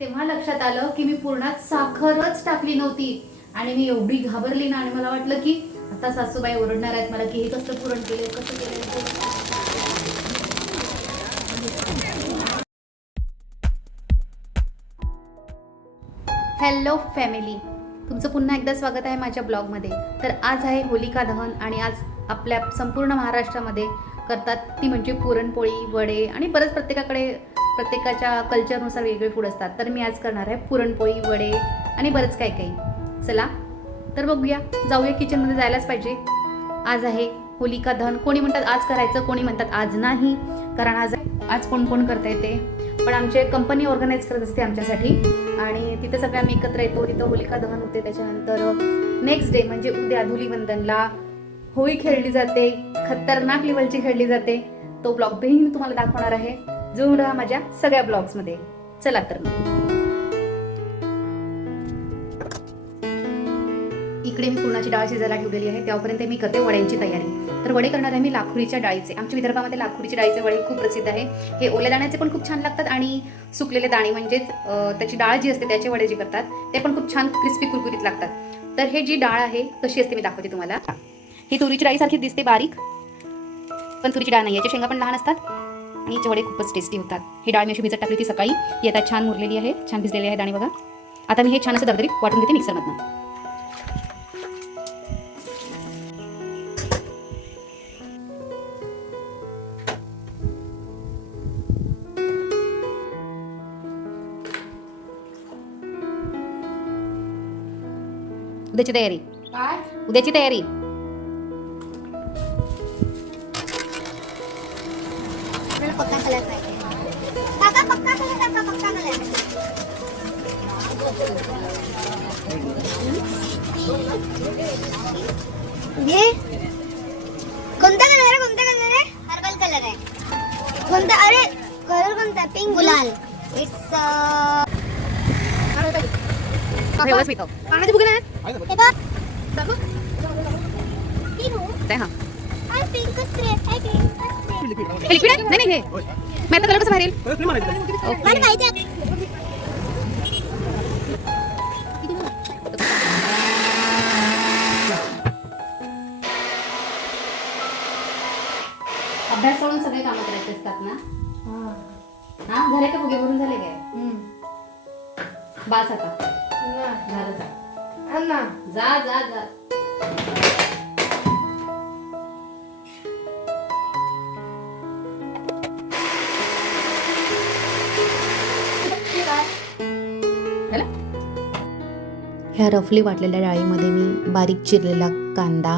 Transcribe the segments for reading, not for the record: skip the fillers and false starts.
तेव्हा लक्षात आलं की मी पूर्णात साखरच टाकली नव्हती आणि मी एवढी घाबरली ना आणि मला वाटलं की आता सासूबाई ओरडणार आहेत मला की हे कसं पुरण केलंय कसं केलंय. हॅलो फॅमिली, तुमचं पुन्हा एकदा स्वागत आहे माझ्या ब्लॉगमध्ये. तर आज आहे होलिका दहन आणि आज आपल्या संपूर्ण महाराष्ट्रामध्ये करतात ती म्हणजे पुरणपोळी, वडे आणि बरंच प्रत्येकाच्या कल्चरनुसार वेगळे फूड असतात. तर मी आज करणार आहे पुरणपोळी, वडे आणि बरंच काही काही. चला तर बघूया, जाऊया किचनमध्ये. जायलाच पाहिजे. आज आहे होलिका दहन. कोणी म्हणतात आज करायचं, कोणी म्हणतात आज नाही, कारण आज कोण कोण करता येते. पण आमची कंपनी ऑर्गनाईज करत असते आमच्यासाठी आणि तिथे सगळे आम्ही एकत्र येतो. तिथं होलिका दहन होते. त्याच्यानंतर नेक्स्ट डे म्हणजे उद्या धुलीवंदनला होळी खेळली जाते, खतरनाक लेवलची खेळली जाते. तो ब्लॉग बी मी तुम्हाला दाखवणार आहे. जुळून राहा माझ्या सगळ्या ब्लॉग्समध्ये. चला तर इकडे मी पुरणाची डाळ शिजायला ठेवलेली आहे. त्यापर्यंत मी करते वड्यांची तयारी. तर वडे करणार आहे मी लाखुरीच्या डाळीचे. आमच्या विदर्भामध्ये लाखुरीच्या डाळीचे वडे खूप प्रसिद्ध आहे. हे ओल्या दाण्याचे पण खूप छान लागतात आणि सुकलेले दाणे म्हणजेच त्याची डाळ जी असते त्याचे वडे जे करतात ते पण खूप छान क्रिस्पी कुरकुरीत लागतात. तर हे जी डाळ आहे कशी असते मी दाखवते तुम्हाला. ही तुरीची डाळीसारखी दिसते बारीक, पण तुरीची डाळ नाही. याच्या शेंगा पण लहान असतात आणि याचे वडे खूपच टेस्टी होतात. ही डाळ मी अशी भिजत टाकली होती सकाळी. ही आता छान मुरलेली आहे, छान भिजलेली आहे दाणे बघा. आता मी हे छान असं दरदरीत वाटून घेते मिक्सरमधनं. उद्याची तयारी. उद्याची तयारी. पक्का कलर पाहिजे. काका पक्का कलर टाका, पक्का कलर. ये कोणता कलर आहे? कोणता कलर आहे? हर्बल कलर आहे. कोणता? अरे कलर कोणता? पिंक गुलाल. इट्स पाण्याची बुके नाही हे बघ. दाखव. पिंक ते हां आहे. पिंक स्प्रे आहे. पिंक हे लिक्विड आहे? नाही नाही, हे मी आता कलर कसं बाहेर येईल? मला माहिती आहे. अभ्यास सोडून सगळे कामं करायचे असतात ना. हा झाले का बुगे भरून झाले काय? बास आता झालं. जा जा जा. ह्या रफली वाटलेल्या डाळीमध्ये मी बारीक चिरलेला कांदा,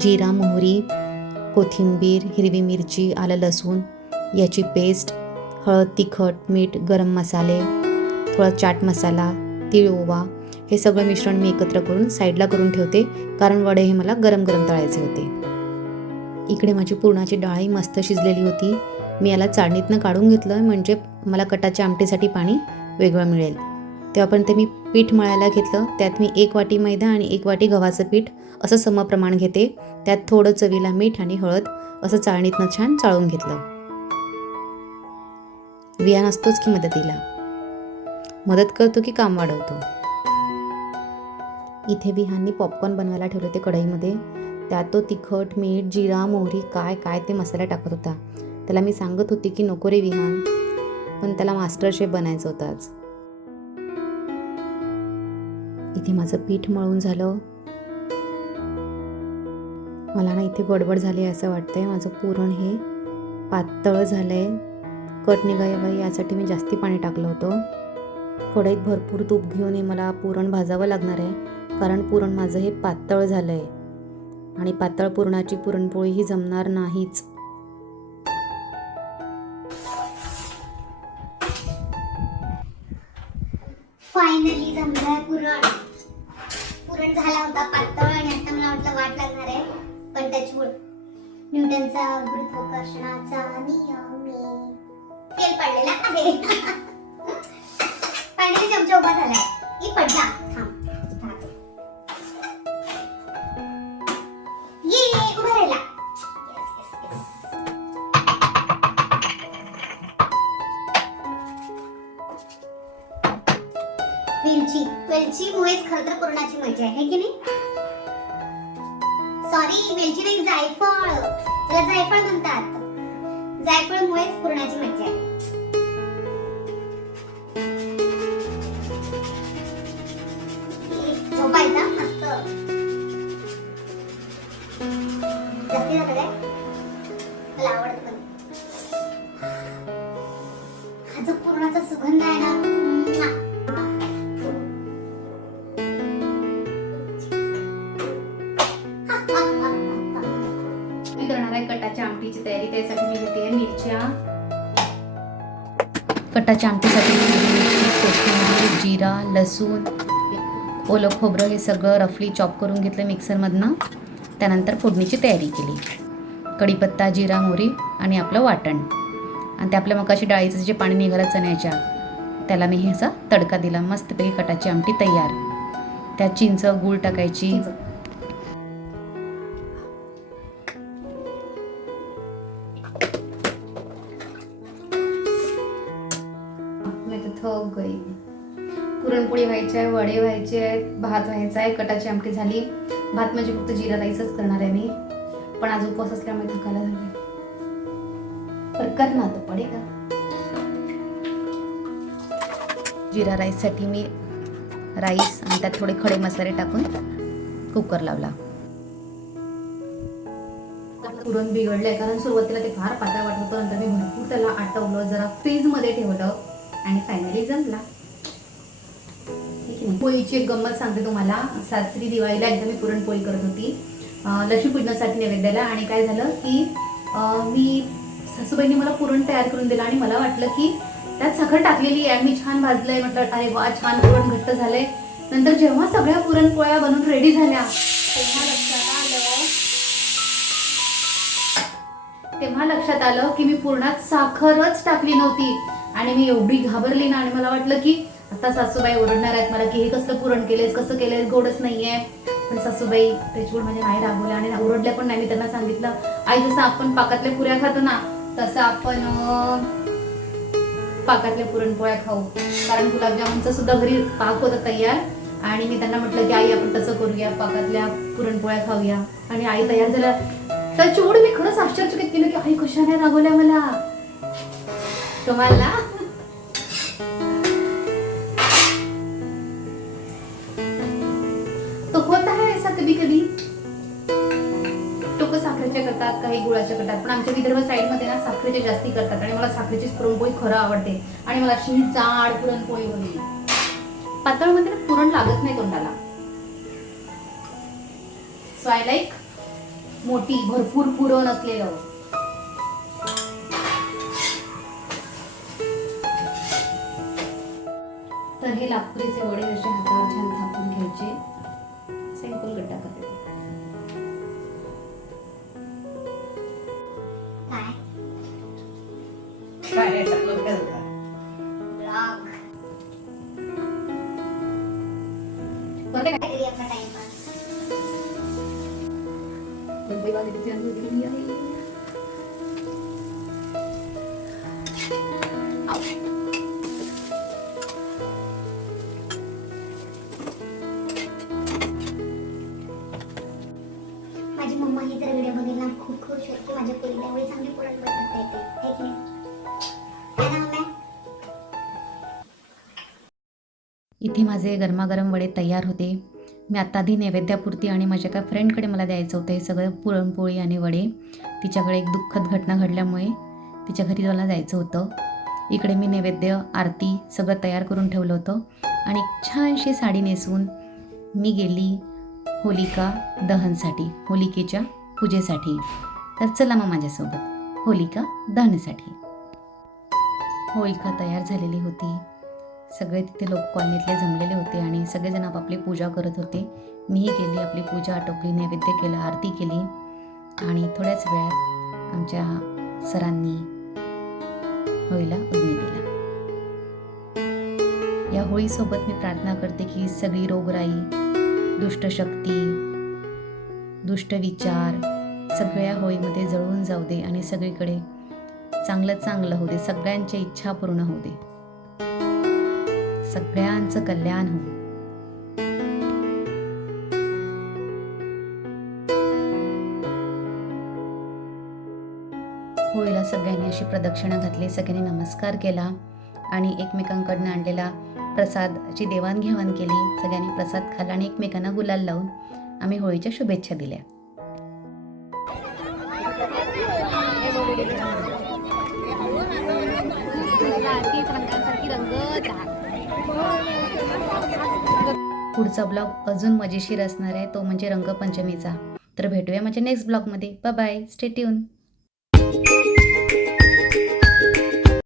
जिरा, मोहरी, कोथिंबीर, हिरवी मिरची, आलं लसूण याची पेस्ट, हळद, तिखट, मीठ, गरम मसाले, थोडा चाट मसाला, तीळ, ओवा हे सगळं मिश्रण मी एकत्र करून साईडला करून ठेवते, कारण वडे हे मला गरम गरम तळायचे होते. इकडे माझी पुरणाची डाळी मस्त शिजलेली होती. मी याला चाळणीतनं काढून घेतलं म्हणजे मला कटाच्या आमटीसाठी पाणी वेगळं मिळेल. तेव्हापर्यंत मी पीठ मळायला घेतलं. त्यात मी 1 वाटी मैदा आणि 1 वाटी गव्हाचं पीठ असं समप्रमाण घेते. त्यात थोडं चवीला मीठ आणि हळद असं चाळणीतनं छान चाळून घेतलं. विहान असतोच की मदतीला. मदत करतो की काम वाढवतो. इथे विहाननी पॉपकॉर्न बनवायला ठेवले होते कढईमध्ये. त्यात तो तिखट, मीठ, जिरा, मोहरी काय ते मसाले टाकत होता. त्याला मी सांगत होती की नको रे विहान, पण त्याला मास्टर शेफ बनायचं होतं आज. इथे माझं पीठ मळून झालं. मला ना इथे गडबड झाली असं वाटतंय. माझं पुरण हे पातळ झालंय. कट निघावं यासाठी मी जास्ती पाणी टाकलं होतं. कढईत भरपूर तूप घेऊन हे मला पुरण भाजावं लागणार आहे, कारण पुरण माझं हे पातळ झालंय आणि पातळ पुरणाची पुरणपोळी ही जमणार नाहीच. फायनली जमलंय पुरण. पुरण झाला होता पातळ आणि आता मला वाटलं वाट लागणार आहे, पण त्याच्यामुळे न्यूटनचा गुरुत्वाकर्षणाचा नियम मी फेल पडलेला आहे. फायनली चमचा उभा झालाय. ही पडला. ये उभा राहिला. वेलचीमुळेच खरं तर पुरणाची मजा आहे की नाही? सॉरी, वेलची नाही, जायफळ. त्याला जायफळ म्हणतात. जायफळमुळेच पुरणाची मजा आहे. झोपायचा मस्त. जास्ती झालं काय? मला आवडत पण. हा जो पुरणाचा सुगंध आहे ना, मी करणार आहे कटाच्या आमटीची तयारी. त्यासाठी मी घेते मिरच्या. कटाच्या आमटीसाठी मिरची, कोथिंबीर, जिरा, लसूण, ओलं खोबरं हे सगळं रफली चॉप करून घेतलं मिक्सरमधनं. त्यानंतर फोडणीची तयारी केली. कढीपत्ता, जिरा, मोहरी आणि आपलं वाटण. आणि ते आपल्या मकाची डाळीचं जे पाणी निघालं चण्याच्या, त्याला मी हे असा तडका दिला. मस्तपैकी कटाची आमटी तयार. त्यात चिंच, गूळ टाकायची. पुरणपोळी व्हायची आहे, वडे व्हायचे आहेत, भात व्हायचा आहे, कटाची आमटी झाली. भात म्हणजे फक्त जिरा राईसच करणार आहे मी, पण आज उपवास असल्यामुळे थकायला झाले. पर करना तो पडेगा. जिरा राईससाठी मी राईस आणि त्यात थोडे खडे मसाले टाकून कुकर लावला. पुरण बिघडलंय कारण सुरुवातीला ते फार पातळ वाटत होतं. नंतर मी भरपूर त्याला आटवलं, जरा फ्रीजमध्ये ठेवलं आणि फायनली जमला. पोळीची एक गंमत सांगते तुम्हाला. सासरी दिवाळीला एकदा मी पुरणपोळी करत होती लक्ष्मीपूजनासाठी नैवेद्याला. आणि काय झालं की मी सासूबाईंनी मला पुरण तयार करून दिलं आणि मला वाटलं की त्यात साखर टाकलेली आहे. मी छान भाजलंय, म्हटलं अरे वा छान पुरण घट्ट झालंय. नंतर जेव्हा सगळ्या पुरणपोळ्या बनवून रेडी झाल्या तेव्हा लक्षात आलं की मी पुरणात साखरच टाकली नव्हती. आणि मी एवढी घाबरली ना, आणि मला वाटलं की आता सासूबाई ओरडणार आहेत मला की हे कसलं पुरण केलेस, कसं केलंय, गोडच नाहीये. पण सासूबाई त्याच्यावर म्हणजे नाही रागवल्या आणि ओरडल्या पण नाही. मी त्यांना सांगितलं, आई जसं आपण पाकातल्या पुऱ्या खातो ना, तसं आपण पाकातल्या पुरणपोळ्या खाऊ. कारण गुलाबजामुनचं सुद्धा घरी पाक होतं तयार. आणि मी त्यांना म्हटलं की आई आपण तसं करूया, पाकातल्या पुरणपोळ्या खाऊया. आणि आई तयार झाल्या. त्याच्यावर मी खरंच आश्चर्यचकित केलं की आई कशाने रागवल्या मला. तुम्हाला तो होता है ऐसा कभी कभी. लोक साखरेच्या करतात, काही गुळाच्या करतात, पण आमच्या विदर्भ साईड मध्ये ना साखरेचे जास्ती करतात. आणि मला साखरेचीच पुरणपोळी खरं आवडते. आणि मला अशी जाड पुरणपोळी हवी. पातळ मध्ये ना पुरण लागत नाही तोंडाला. सो आय लाईक मोठी भरपूर पुरण असलेलं. तर हे नागपुरीचे वडे असे हातावर छान थापून घ्यायचे. सिंपल गड्डा करते. काय करते काय तरी आपला टाइमपास. मुंबई वाले किती अंदर गेली आहे. माझी मम्मा ही जर व्हिडिओ बघेल ना, खूप खुश होते. माझ्या पोरीला एवढी चांगली पुरण बनवता येते. है की नाही? है ना मम्मी? इथे माझे गरमागरम वडे तयार होते. मी आता आधी नैवेद्यापुरती आणि माझ्या एका फ्रेंडकडे मला द्यायचं होतं हे सगळं पुरणपोळी आणि वडे. तिच्याकडे एक दुःखद घटना घडल्यामुळे तिच्या घरी मला जायचं होतं. इकडे मी नैवेद्य, आरती सगळं तयार करून ठेवलं होतं. आणि छानशी साडी नेसून मी गेली होलिका दहनसाठी, होलिकेच्या पूजेसाठी. तर चला मग माझ्यासोबत होलिका दहनसाठी. होलिका तयार झालेली होती. सगळे तिथे लोक कॉलनीतले जमलेले होते आणि सगळेजण आपापली पूजा करत होते. मीही गेली, आपली पूजा आटोपली, नैवेद्य केला, आरती केली. आणि थोड्याच वेळात आमच्या सरांनी होळीला अग्नी दिला. या होळीसोबत मी प्रार्थना करते की सगळी रोगराई, दुष्ट शक्ती, दुष्ट विचार सगळ्या होळीमध्ये जळून जाऊ दे आणि सगळीकडे चांगलं चांगलं होऊ दे. सगळ्यांच्या इच्छा पूर्ण होऊ दे. सगळ्यांचं कल्याण हो. होळीला सगळ्यांनी अशी प्रदक्षिणा घातली, सगळ्यांनी नमस्कार केला आणि एकमेकांकडनं आणलेला प्रसादाची देवाणघेवाण केली. सगळ्यांनी प्रसाद खाल्ला आणि एकमेकांना गुलाल लावून आम्ही होळीच्या शुभेच्छा दिल्या. पुढचा ब्लॉग अजून मजेशीर असणार आहे, तो म्हणजे रंगपंचमीचा. तर भेटूया म्हणजे नेक्स्ट ब्लॉगमध्ये. Bye bye, stay tune.